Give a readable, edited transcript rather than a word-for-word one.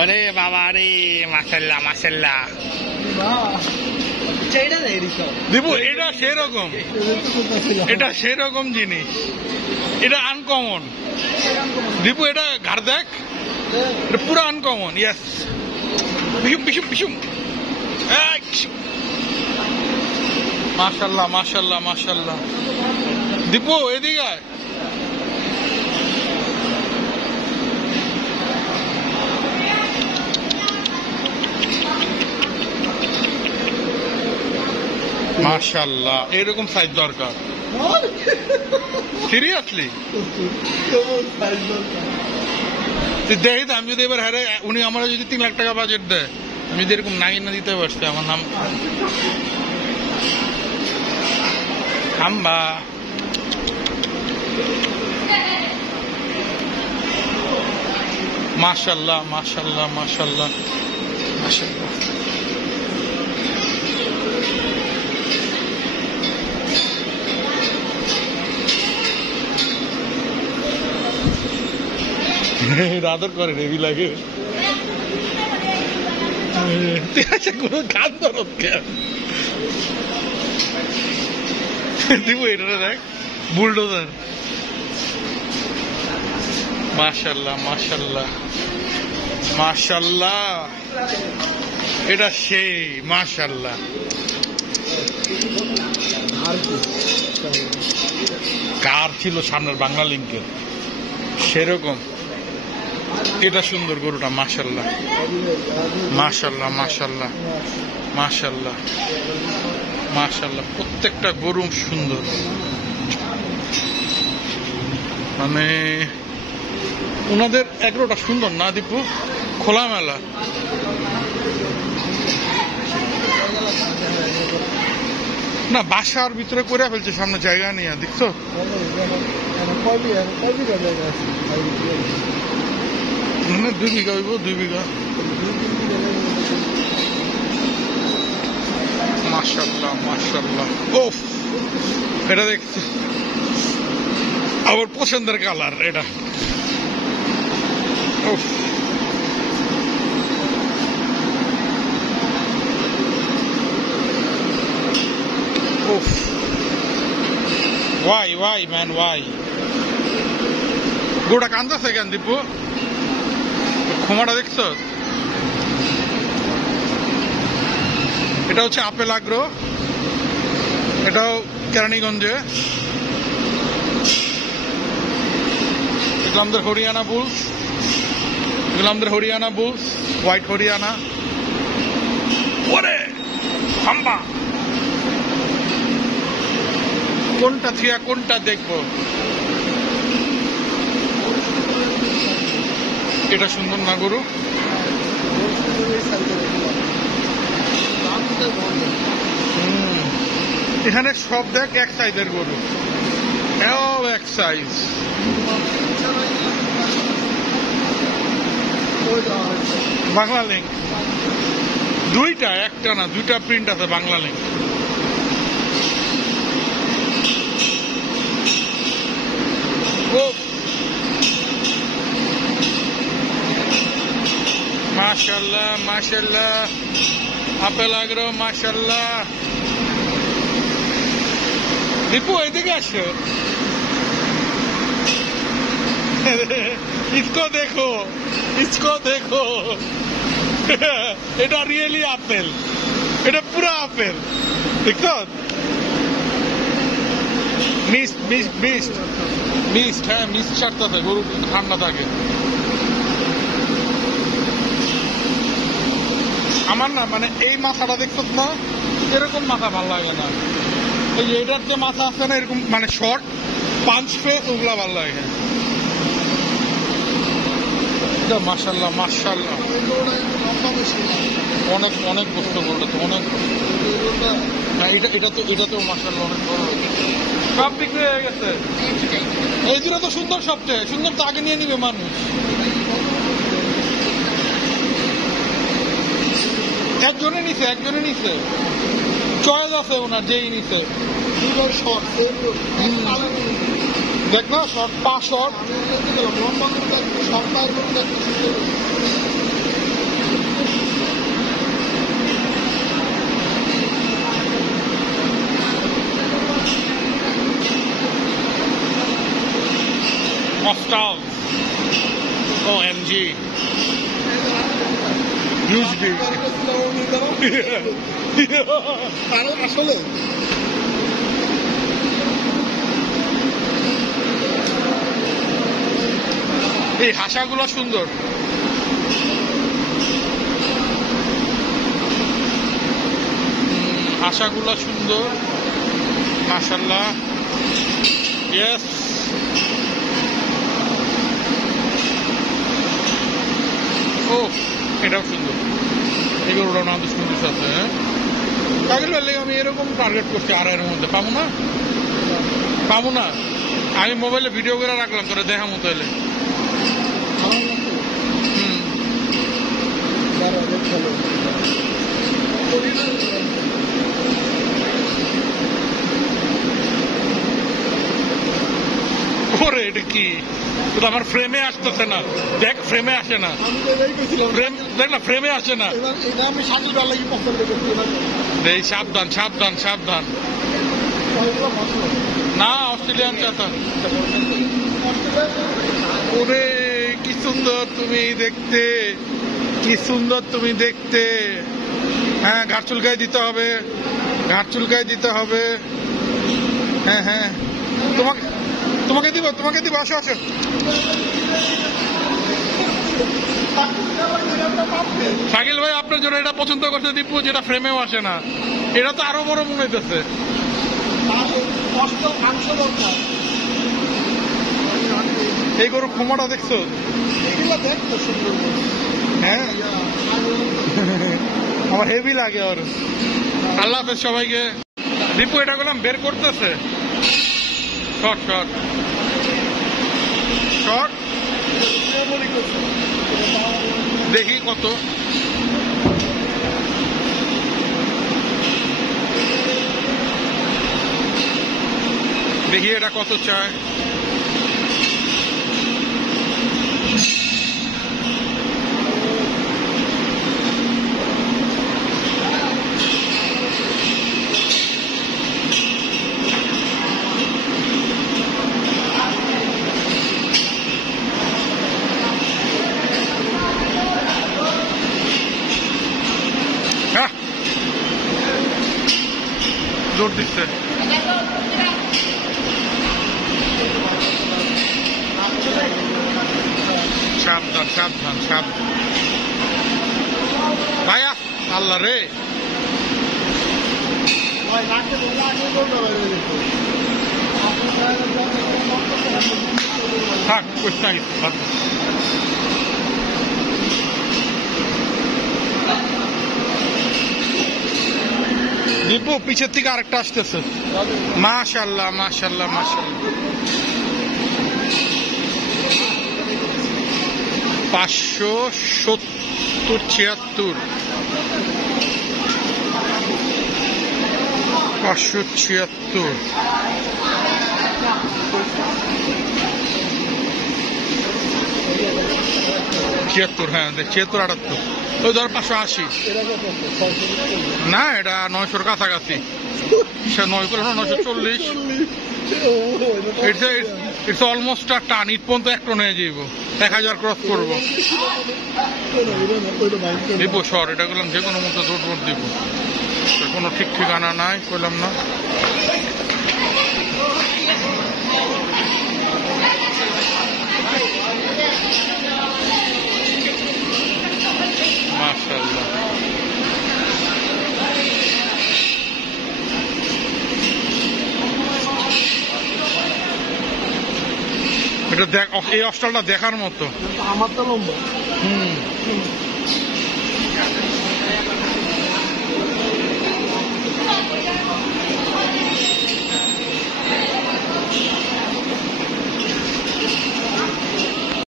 আরে বাবা রে, মাশাল্লাহ মাশাল্লাহ। দীপু এটা সেরকম, এটা সেরকম জিনিস, এটা আনকমন। দীপু এটা ঘাড় দেখ, এটা পুরো আনকমন। ইয়েস, বিশুম বিশুম বিশুম। মাশাল্লাহ মাশাল্লাহ মাশাল্লাহ। দীপু এদিকে আয়। মাশাল্লাহ, এরকম সাইজ দরকার। সিরিয়াসলি দেখি তো, আমি যদি এবার হারে, উনি আমার যদি 3 লাখ টাকা বাজেট দেয়, আমি যদি এরকম নাগিন না দিতে পারছি, আমার নাম হাম্বা। মাশাল্লাহ মাশাল্লাহ মাশাল্লাহ মাশাল্লাহ। আদর করে রেবি লাগে। কোনো গান ধরত দিব, এটা দেখ বুলডোজার। মাশাল্লাহ মাশাল্লাহ মাশাল্লাহ, এটা সেই মাশাল্লাহ। কার ছিল সামনের বাংলা লিঙ্কের সেরকম, এটা সুন্দর গরুটা। মাশাল্লাহ মাশাল্লাহ মাশাল্লাহ মাশাল্লাহ মাশাল্লাহ, প্রত্যেকটা গরু সুন্দর। মানে ওনাদের এগ্রোটা সুন্দর না দীপু, খোলামেলা। না বাসার ভিতরে করে ফেলছে, সামনে জায়গা নিয়ে, দেখছো? 2 বিঘা হইব, 2 বিঘা। মাশাল্লাহ মাশাল্লাহ। ওফ, এটা দেখছি আমার পছন্দের কালার এটা। ওফ, ওফ, ওয়াই ম্যান ওয়াই। গোটা কান্দাছে কেন দীপু? ক্ষমাটা দেখছো? এটা হচ্ছে আপেল আগ্রো, এটাও কেরানীগঞ্জে। এগুলো আমাদের হরিয়ানা বুলস, এগুলো আমাদের হরিয়ানা বুলস, হোয়াইট হরিয়ানা। ওরে হাম্বা, কোনটা থিয়া কোনটা দেখবো? এটা সুন্দর না গরু? এখানে সব দেখ এক সাইজের গরু, এক সাইজ। বাংলা লিঙ্ক দুইটা, একটা না দুইটা প্রিন্ট আছে বাংলা লিঙ্ক। ও মাশাল্লাহ মাশাল্লাহ, আপেল আগ্রো মাশাল্লাহ। দীপু এদিকে আসো, इसको देखो, इसको देखो। এটা রিয়েলি আপেল, এটা পুরো আপেল, দেখছো? মিস্ট মিস্ট মিস্ট মিস্ট, হ্যাঁ মিস্ট ছাড়তে গরু ঠান্ডা থাকে। আমার না মানে এই মাথাটা দেখছো না, এরকম মাথা ভালো লাগে না। এই যে এটার যে মাথা আছে না এরকম মানে শর্ট পাঞ্চ ফেস, ওগুলা ভালো লাগে। মাশাল্লাহ মাশাল্লাহ, অনেক অনেক বস্তু বললো তো, অনেক। এটাতেও মাশাল্লাহ অনেক বড়, সব বিক্রি হয়ে গেছে। এই দুটো তো সুন্দর, সবচেয়ে সুন্দর তো আগে নিয়ে নিবে মানুষ। একজনে নিছে, চয়েস আছে ওনার, যেই নিছে। দেখ না শর্ট, পা short. Hostel. OMG. Huge big. আসলে এই হাসাগুলো সুন্দর। হাসাগুলো সুন্দর মাশাআল্লাহ। ইয়েস, ও এটাও সুন্দর। এগুলো না সুন্দর আছে। কাগের বেলে আমি এরকম টার্গেট করছি, আড়াইয়ের মধ্যে পাবো না, পাবো না। আমি মোবাইলে ভিডিও করে রাখলাম, করে দেখা মতো এলে। ওরে এটা কি, আমার ফ্রেমে আসতেছে না। দেখ ফ্রেমে আসে না, দেখ না ফ্রেমে আসে না। এই সাবধান সাবধান সাবধান, না অস্ট্রেলিয়ান চাতা। ওরে কি সুন্দর তুমি দেখতে, কি সুন্দর তুমি দেখতে। হ্যাঁ ঘাট চুলকায় দিতে হবে, ঘাট চুলকায় দিতে হবে। হ্যাঁ হ্যাঁ তোমাকে তোমাকে দিব, তোমাকে দিব, আসো আসো। শাকিল ভাই আপনার জন্য এটা পছন্দ করতে দীপু, যেটা ফ্রেমেও আসে না। এটা তো আরো বড় মনে হইতেছে। এই গরু ক্ষমাটা দেখছো? হ্যাঁ আমার হেভি লাগে ওর। আল্লাহ হাফেজ সবাইকে। দীপু এটা করলাম বের করতেছে। শর্ট শর্ট শর্ট, দেখি কত। দেখি এটা কত চায়। জোর দিচ্ছে। সাবধান সাবধান সাবধান ভাইয়া, আল্লাহ রে। থাক কোথায় দীপু, পিছের থেকে আরেকটা আসতেছে। মাশাআল্লাহ মাশাআল্লাহ মাশাআল্লাহ। 570-76 576। হ্যাঁ 76-78, ওই ধর 580। না এটা 900-র কাছাকাছি। সে 9 করে 940। ইটস অলমোস্ট আ টান। ইট পর্যন্ত 1 টন হয়ে যাইব, 1000 ক্রস করবো। দিব সর, এটা করলাম যে কোনো মতো জোট ভোট দিব। কোনো ঠিক ঠিকানা নাই, করলাম না। মাশাআল্লাহ। এটা দেখ, এই অস্ট্রালটা দেখার মতো। আমার তো লম্বা।